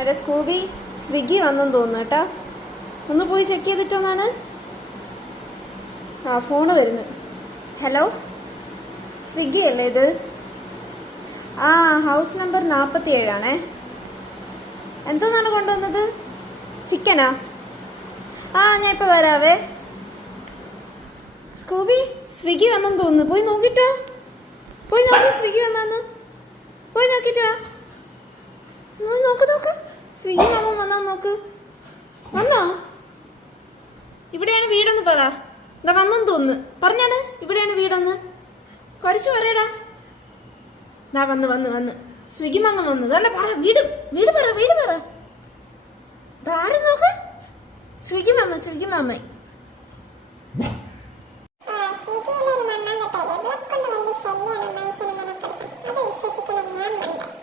എടാ സ്കൂബി, സ്വിഗ്ഗി വന്നെന്ന് തോന്നുന്നു കേട്ടോ. ഒന്ന് പോയി ചെക്ക് ചെയ്തിട്ടൊന്നാണ്. ആ ഫോണ് വരുന്നു. ഹലോ, സ്വിഗ്ഗി അല്ലേ ഇത്? ആ, ഹൗസ് നമ്പർ 47 എന്തോന്നാണ് കൊണ്ടുവന്നത്? ചിക്കനാ? ആ, ഞാൻ ഇപ്പോൾ വരാവേ. സ്കൂബി, സ്വിഗ്ഗി വന്നെന്ന് തോന്നുന്നു. പോയി നോക്കിട്ടോ. പോയി നോക്കി, സ്വിഗ്ഗി വന്നു. പോയി നോക്കിട്ടോ. നോക്ക് സ്വിഗ്ഗി മാമൻ വന്നാന്ന് നോക്ക്. വന്നോ? ഇവിടെയാണ് വീടെന്ന് പറ. എന്താ വന്നെന്ന് തോന്നുന്നു. പറഞ്ഞാണ് ഇവിടെയാണ് വീടെന്ന്. കുറച്ച് പറയടാ. ദാ വന്ന് സ്വിഗ്ഗി മാമൻ വന്നു. തന്നെ പറ, വീട് പറ. ധാരം നോക്ക്. സ്വിഗ്ഗി മാമൻ. വിശ്വസിക്കണം ഞാൻ വേണ്ട.